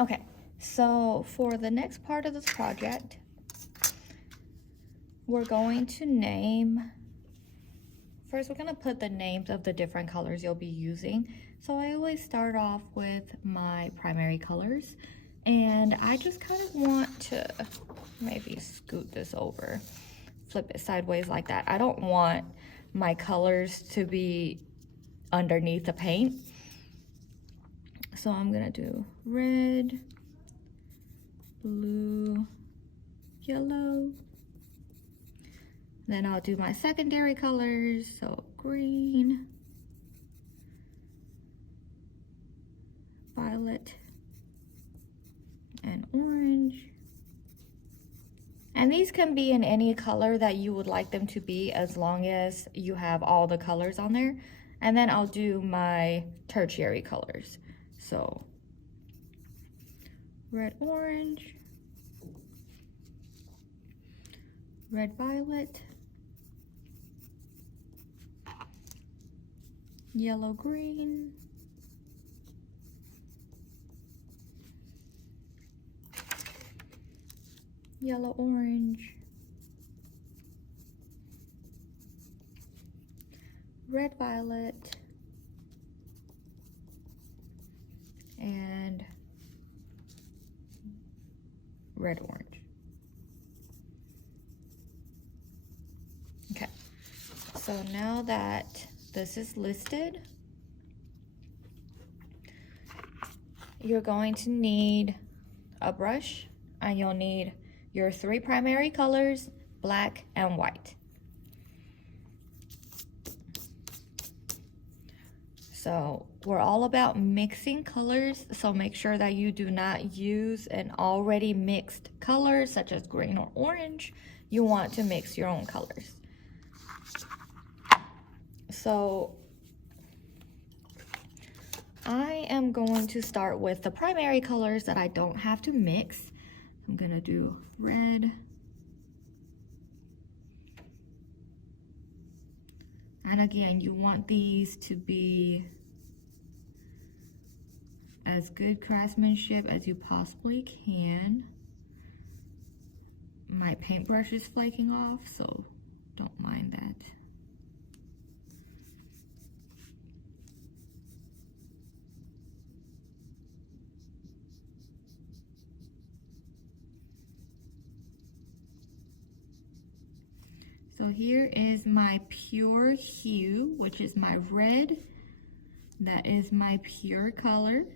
Okay, so for the next part of this project, we're going to name, first we're gonna put the names of the different colors you'll be using. So I always start off with my primary colors, and I just kind of want to maybe scoot this over, flip it sideways like that. I don't want my colors to be underneath the paint. So I'm gonna do red, blue, yellow. Then I'll do my secondary colors, so green, violet, and orange. And these can be in any color that you would like them to be, as long as you have all the colors on there. And then I'll do my tertiary colors. So red, orange, red, violet, yellow, green, yellow, orange, red, violet, and red, orange. Okay, so now that this is listed, you're going to need a brush, and you'll need your 3 primary colors, black and white. So we're all about mixing colors, so make sure that you do not use an already mixed color such as green or orange. You want to mix your own colors. So I am going to start with the primary colors that I don't have to mix. I'm gonna do red, and again, you want these to be as good craftsmanship as you possibly can. My paintbrush is flaking off, so don't mind that. So here is my pure hue, which is my red. That is my pure color.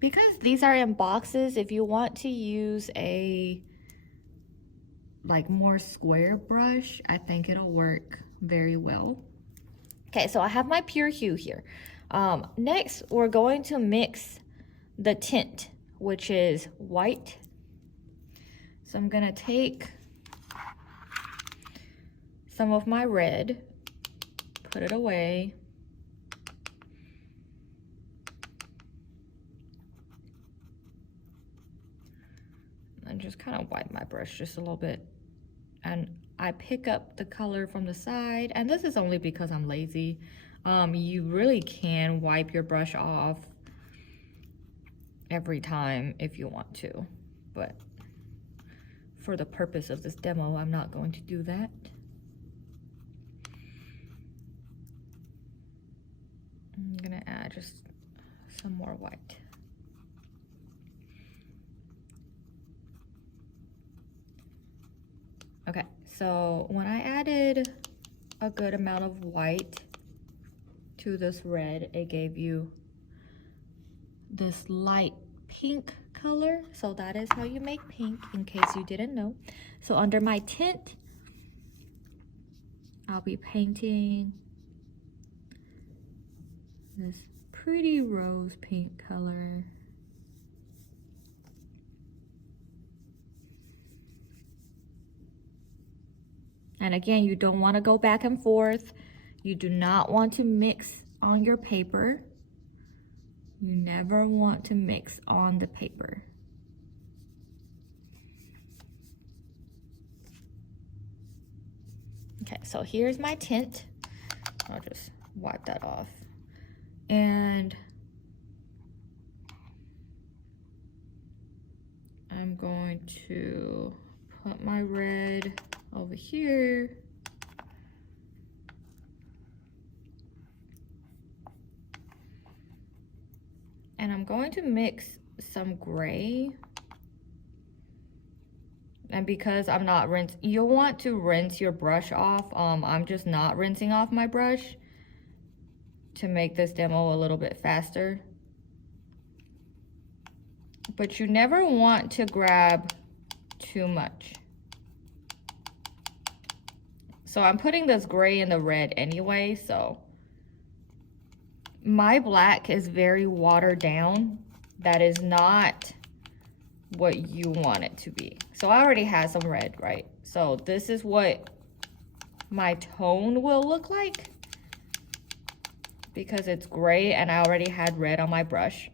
Because these are in boxes, if you want to use a more square brush, I think it'll work very well. Okay, so I have my pure hue here. Next, we're going to mix the tint, which is white. So I'm gonna take some of my red, put it away. And just kind of wipe my brush just a little bit. And I pick up the color from the side, and this is only because I'm lazy. You really can wipe your brush off every time if you want to, but for the purpose of this demo, I'm not going to do that. I'm gonna add just some more white. Okay, so when I added a good amount of white to this red, it gave you this light pink color. So that is how you make pink, in case you didn't know. So under my tint, I'll be painting this pretty rose pink color. And again, you don't want to go back and forth. You do not want to mix on your paper. You never want to mix on the paper. Okay, so here's my tint. I'll just wipe that off. And I'm going to put my red over here. And I'm going to mix some gray. And because I'm not you'll want to rinse your brush off. I'm just not rinsing off my brush to make this demo a little bit faster. But you never want to grab too much. So I'm putting this gray and the red anyway, so. My black is very watered down. That is not what you want it to be. So I already had some red, right? So this is what my tone will look like because it's gray and I already had red on my brush.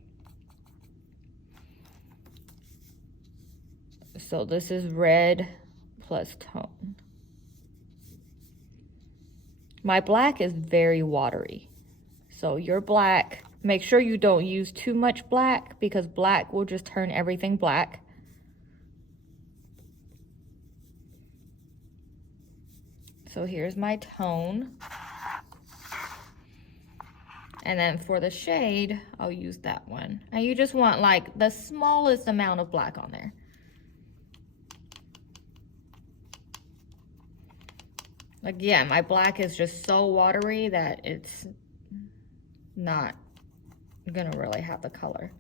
So this is red plus tone. My black is very watery. So your black, make sure you don't use too much black because black will just turn everything black. So here's my tone. And then for the shade, I'll use that one. And you just want like the smallest amount of black on there. Again, my black is just so watery that it's not gonna really have the color.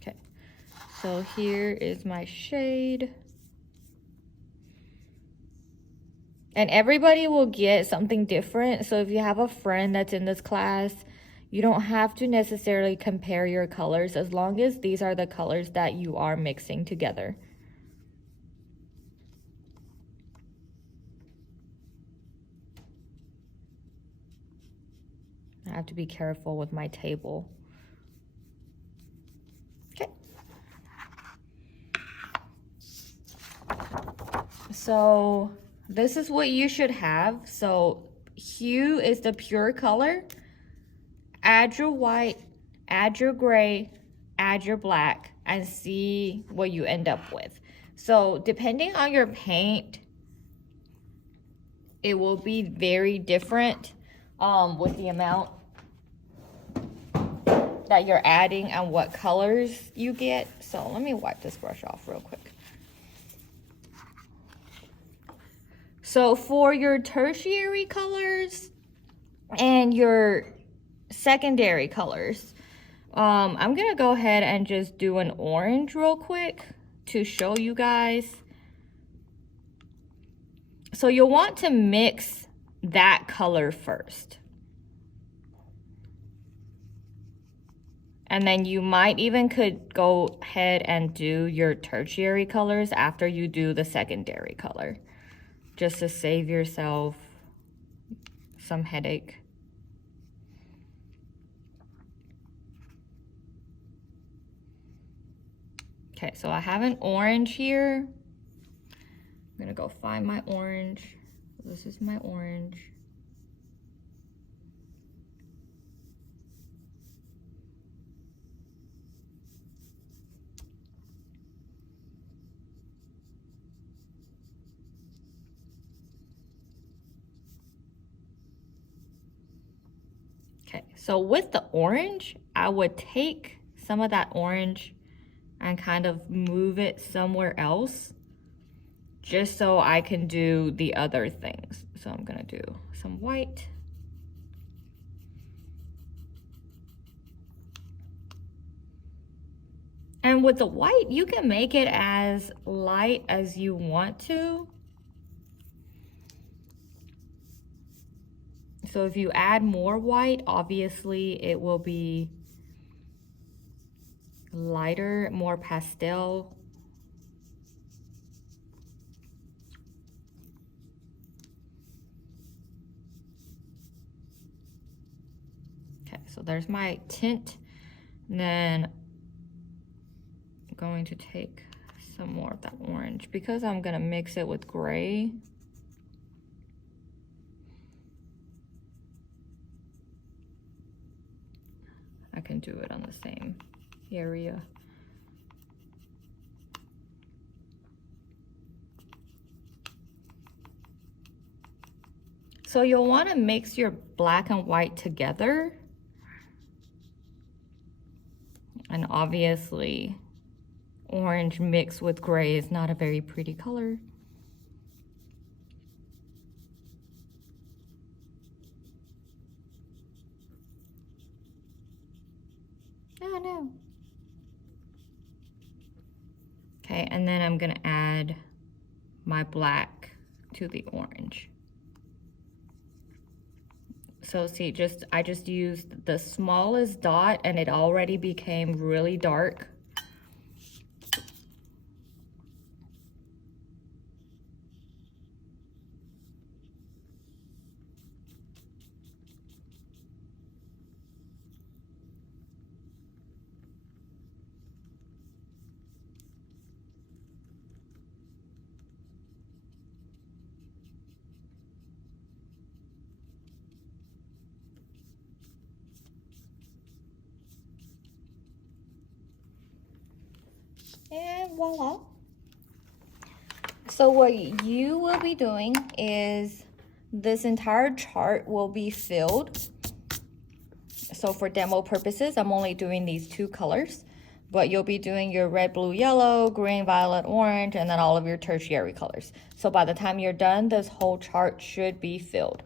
Okay, so here is my shade. And everybody will get something different. So if you have a friend that's in this class, you don't have to necessarily compare your colors as long as these are the colors that you are mixing together. I have to be careful with my table. Okay. So this is what you should have. So hue is the pure color. Add your white, add your gray, add your black, and see what you end up with. So depending on your paint, it will be very different with the amount that you're adding and what colors you get. So let me wipe this brush off real quick. So for your tertiary colors and your secondary colors, I'm gonna go ahead and just do an orange real quick to show you guys. So you'll want to mix that color first. And then you might even could go ahead and do your tertiary colors after you do the secondary color, just to save yourself some headache. Okay, so I have an orange here. I'm gonna go find my orange. This is my orange. Okay, so with the orange, I would take some of that orange and kind of move it somewhere else just so I can do the other things. So I'm gonna do some white. And with the white, you can make it as light as you want to. So if you add more white, obviously it will be lighter, more pastel. Okay, so there's my tint. And then I'm going to take some more of that orange because I'm gonna mix it with gray. I can do it on the same area. So you'll want to mix your black and white together. And obviously, orange mixed with gray is not a very pretty color. Oh no. Okay, and then I'm gonna add my black to the orange. So see, I just used the smallest dot and it already became really dark. And voila. So what you will be doing is this entire chart will be filled. So for demo purposes, I'm only doing these 2 colors, but you'll be doing your red, blue, yellow, green, violet, orange, and then all of your tertiary colors. So by the time you're done, this whole chart should be filled.